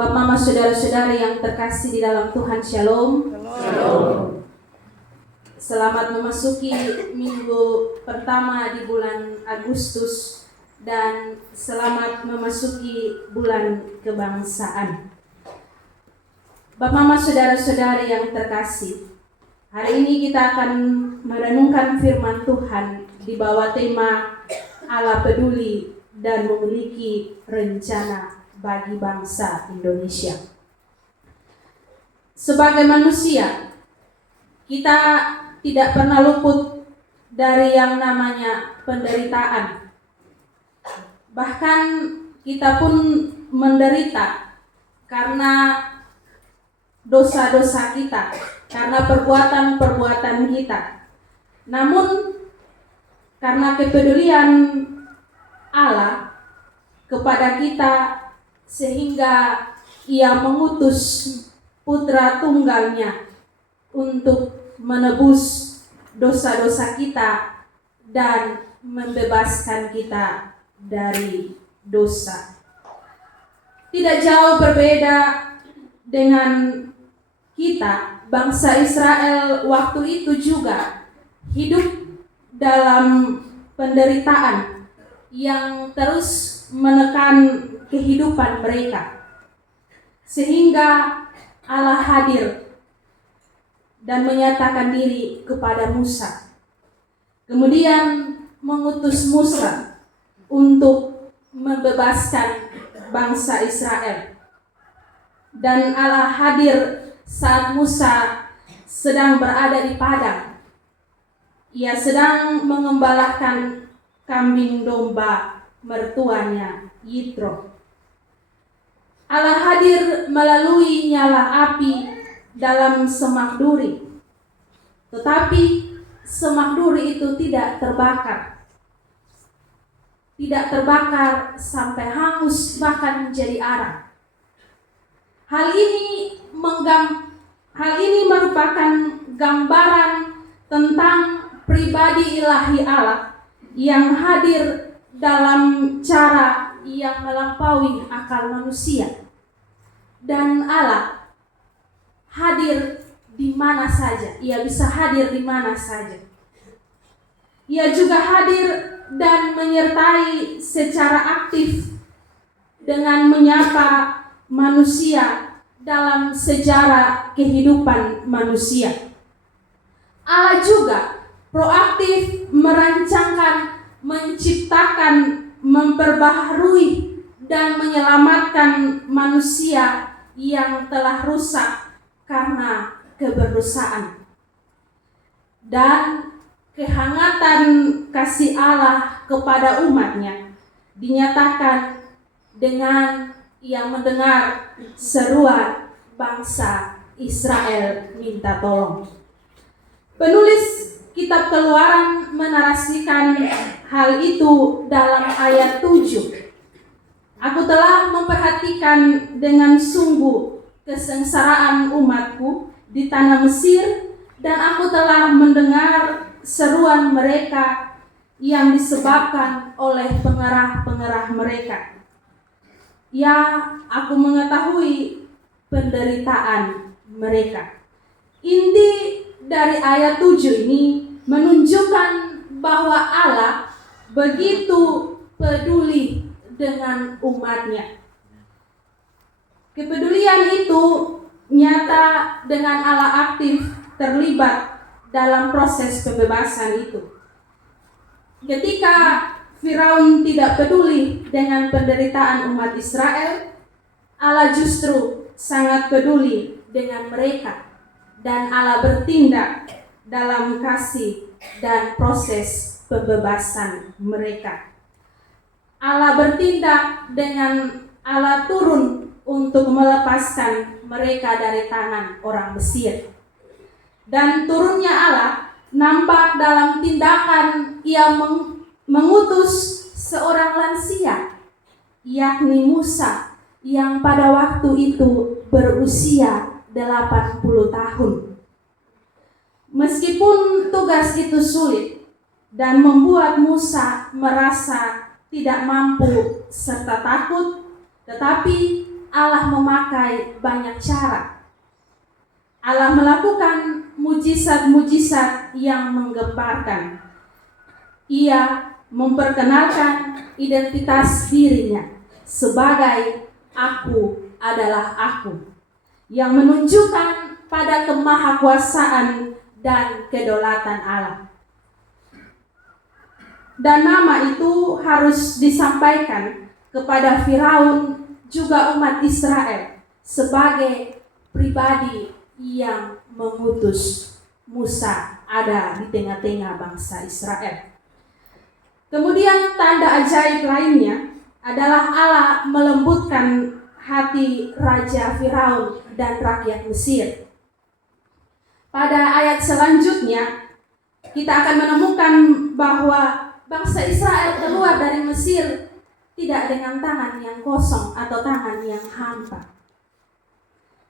Bapak Mama saudara-saudari yang terkasih di dalam Tuhan, Shalom. Shalom. Selamat memasuki minggu pertama di bulan Agustus dan selamat memasuki bulan kebangsaan. Bapak Mama saudara-saudari yang terkasih, hari ini kita akan merenungkan firman Tuhan di bawah tema Allah peduli dan memiliki rencana bagi bangsa Indonesia. Sebagai manusia, kita tidak pernah luput dari yang namanya penderitaan. Bahkan kita pun menderita karena dosa-dosa kita, karena perbuatan-perbuatan kita. Namun karena kepedulian Allah kepada kita, sehingga Ia mengutus Putra Tunggalnya untuk menebus dosa-dosa kita dan membebaskan kita dari dosa. Tidak jauh berbeda dengan kita, bangsa Israel waktu itu juga hidup dalam penderitaan yang terus menekan kehidupan mereka, sehingga Allah hadir dan menyatakan diri kepada Musa, kemudian mengutus Musa untuk membebaskan bangsa Israel. Dan Allah hadir saat Musa sedang berada di padang. Ia sedang mengembalakan kambing domba mertuanya Yitro. Allah hadir melalui nyala api dalam semak duri, tetapi semak duri itu tidak terbakar sampai hangus, bahkan menjadi arang. Hal ini merupakan gambaran tentang pribadi ilahi Allah yang hadir dalam cara yang melampaui akal manusia. Dan Allah hadir di mana saja. Ia bisa hadir di mana saja. Ia juga hadir dan menyertai secara aktif dengan menyapa manusia dalam sejarah kehidupan manusia. Allah juga proaktif merancangkan, menciptakan, memperbaharui dan menyelamatkan manusia yang telah rusak karena keberdosaan. Dan kehangatan kasih Allah kepada umatnya dinyatakan dengan Ia mendengar seruan bangsa Israel minta tolong. Penulis Kitab Keluaran menarasikan hal itu dalam ayat 7. Aku telah memperhatikan dengan sungguh kesengsaraan umatku di tanah Mesir, dan aku telah mendengar seruan mereka yang disebabkan oleh pengerah-pengerah mereka. Ya, aku mengetahui penderitaan mereka. Inti dari ayat 7 ini menunjukkan bahwa Allah begitu peduli dengan umatnya. Kepedulian itu nyata dengan Allah aktif terlibat dalam proses pembebasan itu. Ketika Firaun tidak peduli dengan penderitaan umat Israel, Allah justru sangat peduli dengan mereka, dan Allah bertindak dalam kasih dan proses pembebasan mereka. Allah bertindak dengan Allah turun untuk melepaskan mereka dari tangan orang Mesir. Dan turunnya Allah nampak dalam tindakan Ia mengutus seorang lansia, yakni Musa, yang pada waktu itu berusia 80 tahun. Meskipun tugas itu sulit dan membuat Musa merasa tidak mampu serta takut, tetapi Allah memakai banyak cara. Allah melakukan mujizat-mujizat yang menggemparkan. Ia memperkenalkan identitas dirinya sebagai Aku adalah Aku, yang menunjukkan pada kemahakuasaan dan kedaulatan Allah. Dan nama itu harus disampaikan kepada Firaun juga umat Israel sebagai pribadi yang mengutus Musa ada di tengah-tengah bangsa Israel. Kemudian tanda ajaib lainnya adalah Allah melembutkan hati Raja Firaun dan rakyat Mesir. Pada ayat selanjutnya kita akan menemukan bahwa bangsa Israel keluar dari Mesir tidak dengan tangan yang kosong atau tangan yang hampa.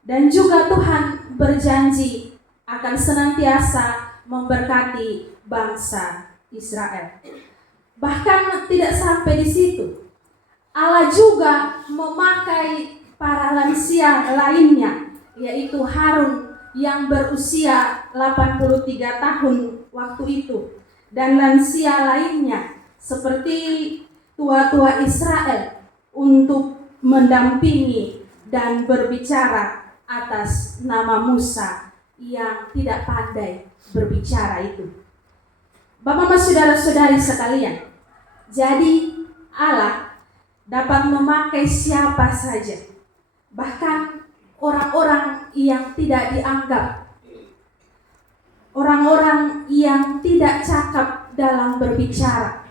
Dan juga Tuhan berjanji akan senantiasa memberkati bangsa Israel. Bahkan tidak sampai di situ. Allah juga memakai para lansia lainnya, yaitu Harun yang berusia 83 tahun waktu itu, dan lansia lainnya seperti tua-tua Israel untuk mendampingi dan berbicara atas nama Musa yang tidak pandai berbicara itu. Bapak-bapak, saudara-saudari sekalian, jadi Allah dapat memakai siapa saja, bahkan orang-orang yang tidak dianggap, orang-orang yang tidak cakap dalam berbicara,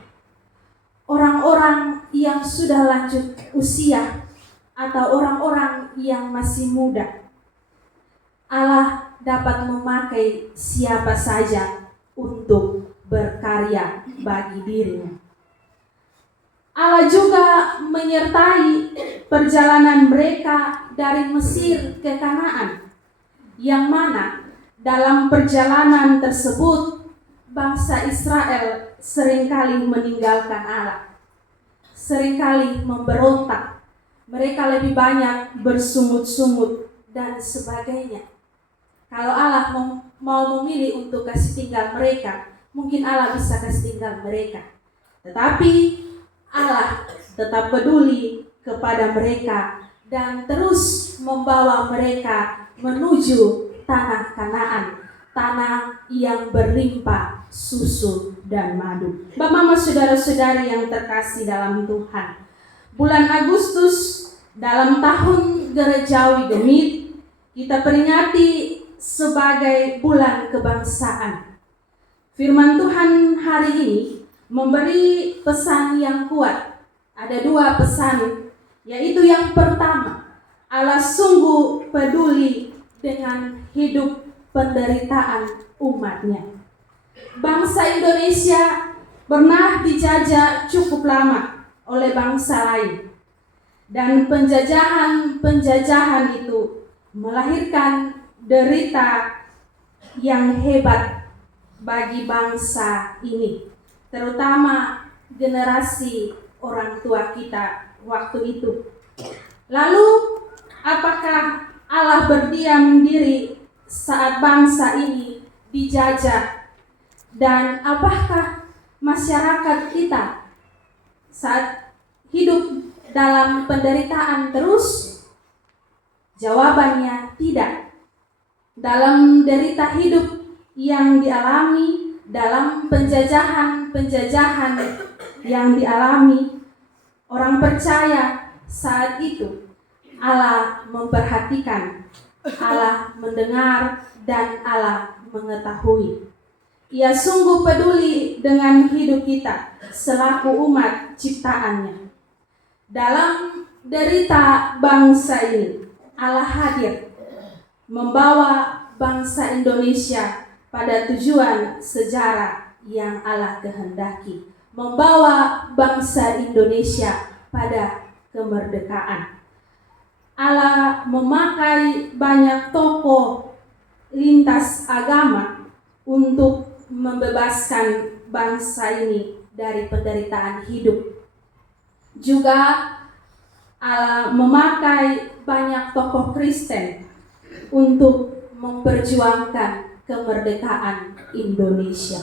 orang-orang yang sudah lanjut usia, atau orang-orang yang masih muda. Allah dapat memakai siapa saja untuk berkarya bagi dirinya. Allah juga menyertai perjalanan mereka dari Mesir ke Kanaan, yang mana dalam perjalanan tersebut bangsa Israel seringkali meninggalkan Allah, seringkali memberontak, mereka lebih banyak bersungut-sungut dan sebagainya. Kalau Allah mau memilih untuk kasih tinggal mereka, mungkin Allah bisa kasih tinggal mereka. Tetapi Allah tetap peduli kepada mereka dan terus membawa mereka menuju tanah Kanaan, tanah yang berlimpah susu dan madu. Bapak-bapak, saudara-saudari yang terkasih dalam Tuhan, bulan Agustus dalam tahun gerejawi Gemit kita peringati sebagai bulan kebangsaan. Firman Tuhan hari ini memberi pesan yang kuat. Ada dua pesan, yaitu yang pertama, Allah sungguh peduli dengan hidup penderitaan umatnya. Bangsa Indonesia pernah dijajah cukup lama oleh bangsa lain, dan penjajahan itu melahirkan derita yang hebat bagi bangsa ini, terutama generasi orang tua kita waktu itu. Lalu apakah Allah berdiam diri saat bangsa ini dijajah? Dan apakah masyarakat kita saat hidup dalam penderitaan terus? Jawabannya tidak. Dalam derita hidup yang dialami, dalam penjajahan yang dialami, orang percaya saat itu Allah memperhatikan, Allah mendengar, dan Allah mengetahui. Ia sungguh peduli dengan hidup kita selaku umat ciptaannya. Dalam derita bangsa ini, Allah hadir membawa bangsa Indonesia pada tujuan sejarah yang Allah kehendaki, membawa bangsa Indonesia pada kemerdekaan. Allah memakai banyak tokoh lintas agama untuk membebaskan bangsa ini dari penderitaan hidup. Juga Allah memakai banyak tokoh Kristen untuk memperjuangkan kemerdekaan Indonesia.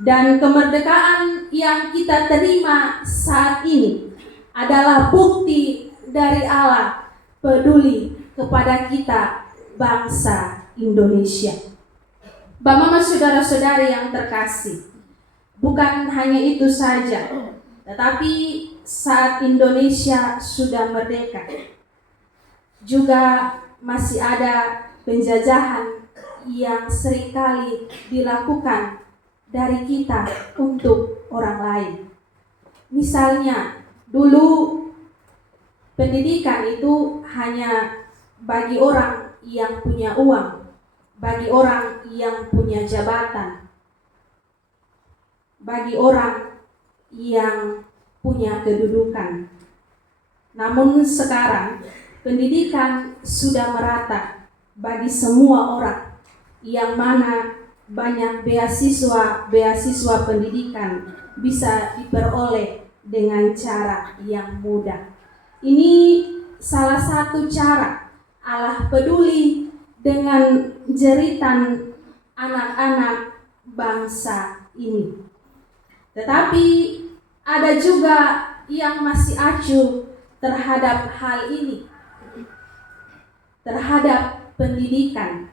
Dan kemerdekaan yang kita terima saat ini adalah bukti dari Allah peduli kepada kita bangsa Indonesia. Bapak Mama saudara-saudari yang terkasih, bukan hanya itu saja, tetapi saat Indonesia sudah merdeka, juga masih ada penjajahan yang seringkali dilakukan dari kita untuk orang lain. Misalnya, dulu pendidikan itu hanya bagi orang yang punya uang, bagi orang yang punya jabatan, bagi orang yang punya kedudukan. Namun sekarang pendidikan sudah merata bagi semua orang, yang mana banyak beasiswa pendidikan bisa diperoleh dengan cara yang mudah. Ini salah satu cara Allah peduli dengan jeritan anak-anak bangsa ini. Tetapi ada juga yang masih acuh terhadap hal ini, terhadap pendidikan.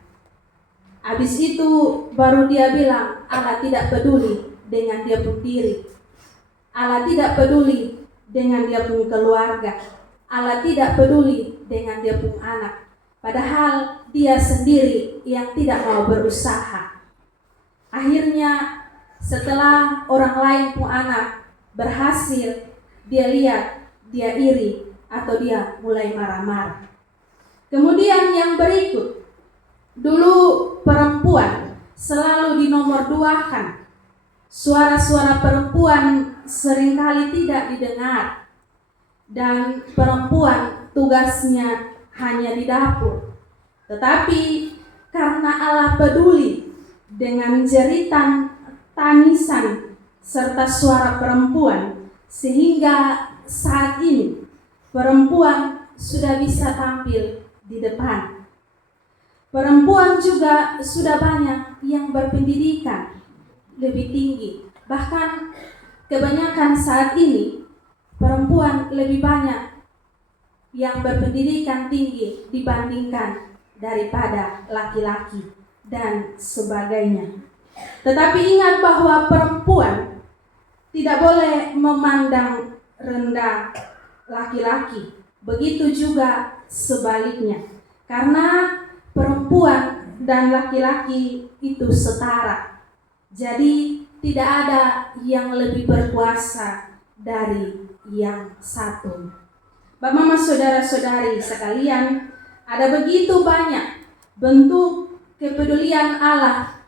Habis itu baru dia bilang Allah tidak peduli dengan dia pun diri. Allah tidak peduli dengan dia pun keluarga. Allah tidak peduli dengan dia pun anak. Padahal dia sendiri yang tidak mau berusaha. Akhirnya setelah orang lain pun anak berhasil, dia lihat, dia iri atau dia mulai marah-marah. Kemudian yang berikut, dulu perempuan selalu dinomorduakan. Suara-suara perempuan seringkali tidak didengar. Dan perempuan tugasnya hanya di dapur. Tetapi karena Allah peduli dengan jeritan, tangisan, serta suara perempuan, sehingga saat ini perempuan sudah bisa tampil di depan. Perempuan juga sudah banyak yang berpendidikan lebih tinggi. Bahkan kebanyakan saat ini perempuan lebih banyak yang berpendidikan tinggi dibandingkan daripada laki-laki dan sebagainya. Tetapi ingat bahwa perempuan tidak boleh memandang rendah laki-laki. Begitu juga sebaliknya. Karena perempuan dan laki-laki itu setara. Jadi tidak ada yang lebih berkuasa dari yang satu. Bapak Mama saudara-saudari sekalian, ada begitu banyak bentuk kepedulian Allah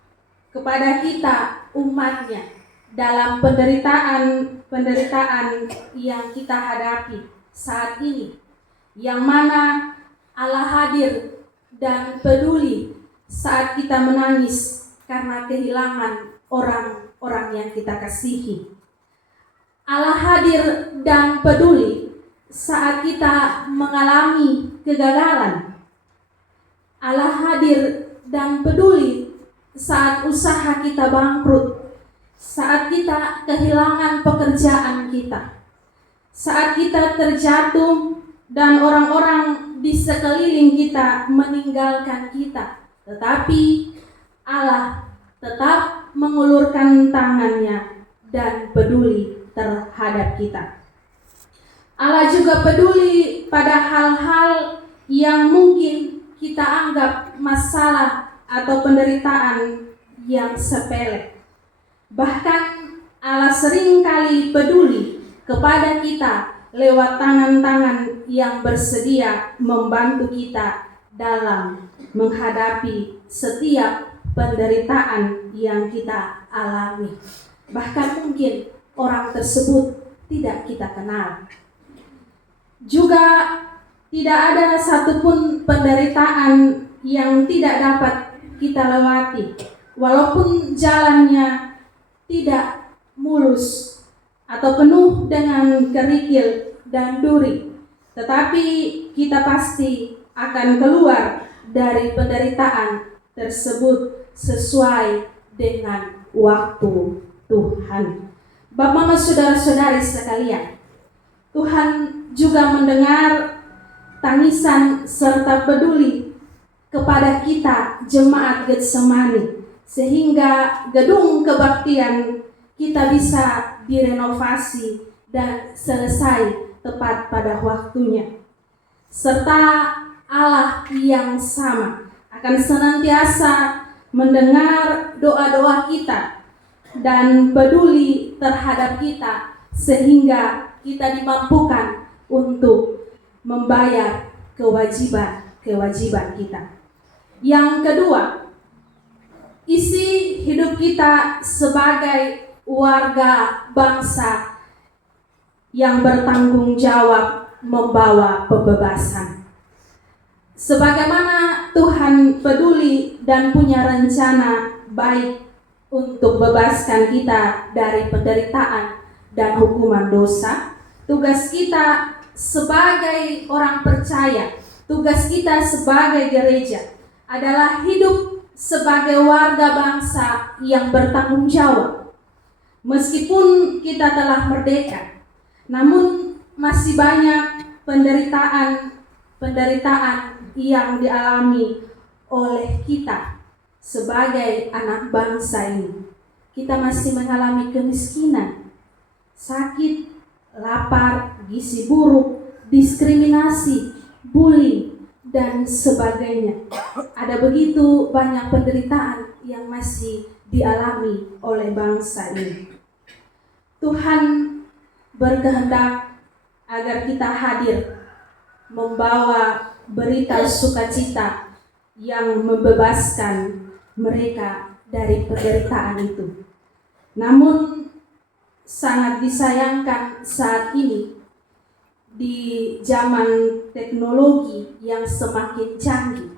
kepada kita umatnya dalam penderitaan yang kita hadapi saat ini, yang mana Allah hadir dan peduli saat kita menangis karena kehilangan orang-orang yang kita kasihi. Allah hadir dan peduli saat kita mengalami kegagalan. Allah hadir dan peduli saat usaha kita bangkrut, saat kita kehilangan pekerjaan kita, saat kita terjatuh dan orang-orang di sekeliling kita meninggalkan kita. Tetapi Allah tetap mengulurkan tangannya dan peduli terhadap kita. Allah juga peduli pada hal-hal yang mungkin kita anggap masalah atau penderitaan yang sepele. Bahkan Allah seringkali peduli kepada kita lewat tangan-tangan yang bersedia membantu kita dalam menghadapi setiap penderitaan yang kita alami. Bahkan mungkin orang tersebut tidak kita kenal. Juga tidak ada satupun penderitaan yang tidak dapat kita lewati, walaupun jalannya tidak mulus atau penuh dengan kerikil dan duri. tetapi kita pasti akan keluar dari penderitaan tersebut sesuai dengan waktu Tuhan. Bapak, Mama, saudara-saudari sekalian, Tuhan juga mendengar tangisan serta peduli kepada kita jemaat Getsemani, sehingga gedung kebaktian kita bisa direnovasi dan selesai tepat pada waktunya. Serta Allah yang sama akan senantiasa mendengar doa-doa kita dan peduli terhadap kita, sehingga kita dimampukan untuk membayar kewajiban kita. Yang kedua, isi hidup kita sebagai warga bangsa yang bertanggung jawab membawa pembebasan. Sebagaimana Tuhan peduli dan punya rencana baik untuk bebaskan kita dari penderitaan dan hukuman dosa, tugas kita sebagai orang percaya, tugas kita sebagai gereja adalah hidup sebagai warga bangsa yang bertanggung jawab. Meskipun kita telah merdeka, namun masih banyak penderitaan yang dialami oleh kita sebagai anak bangsa ini. Kita masih mengalami kemiskinan, sakit, lapar, gizi buruk, diskriminasi, bullying, dan sebagainya. Ada begitu banyak penderitaan yang masih dialami oleh bangsa ini. Tuhan berkehendak agar kita hadir membawa berita sukacita yang membebaskan mereka dari penderitaan itu. Namun sangat disayangkan saat ini di zaman teknologi yang semakin canggih,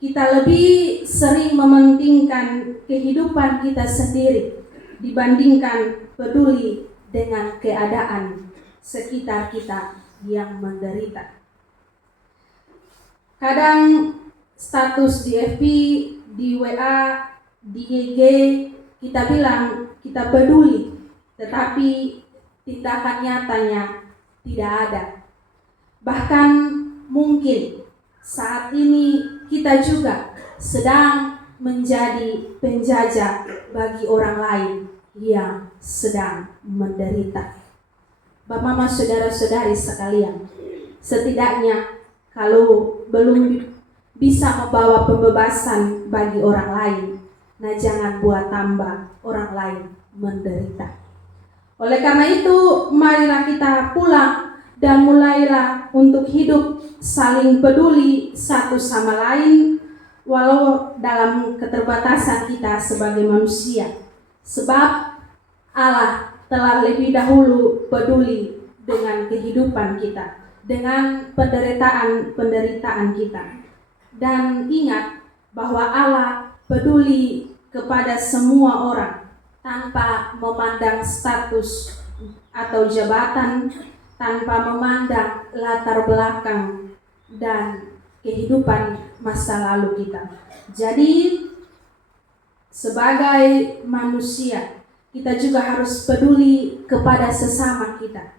kita lebih sering mementingkan kehidupan kita sendiri dibandingkan peduli dengan keadaan sekitar kita yang menderita. Kadang status di FB, di WA, di IG kita bilang kita peduli, tetapi tindakan nyatanya tidak ada. Bahkan mungkin saat ini kita juga sedang menjadi penjajah bagi orang lain yang sedang menderita. Bapak, Mama, saudara-saudari sekalian, setidaknya kalau belum bisa membawa pembebasan bagi orang lain, nah jangan buat tambah orang lain menderita. Oleh karena itu, marilah kita pulang dan mulailah untuk hidup saling peduli satu sama lain, walau dalam keterbatasan kita sebagai manusia. Sebab Allah telah lebih dahulu peduli dengan kehidupan kita, dengan penderitaan kita. Dan ingat bahwa Allah peduli kepada semua orang tanpa memandang status atau jabatan, tanpa memandang latar belakang dan kehidupan masa lalu kita. Jadi sebagai manusia, kita juga harus peduli kepada sesama kita.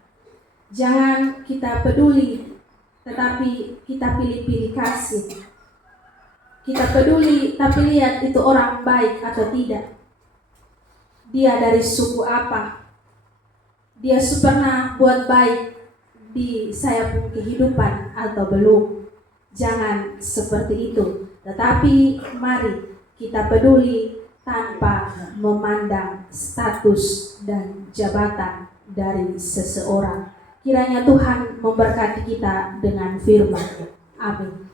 Jangan kita peduli, tetapi kita pilih-pilih kasih. Kita peduli, tapi lihat itu orang baik atau tidak. Dia dari suku apa? Dia pernah buat baik di saya punya kehidupan atau belum? Jangan seperti itu. Tetapi mari kita peduli tanpa memandang status dan jabatan dari seseorang. Kiranya Tuhan memberkati kita dengan firman-Nya. Amin.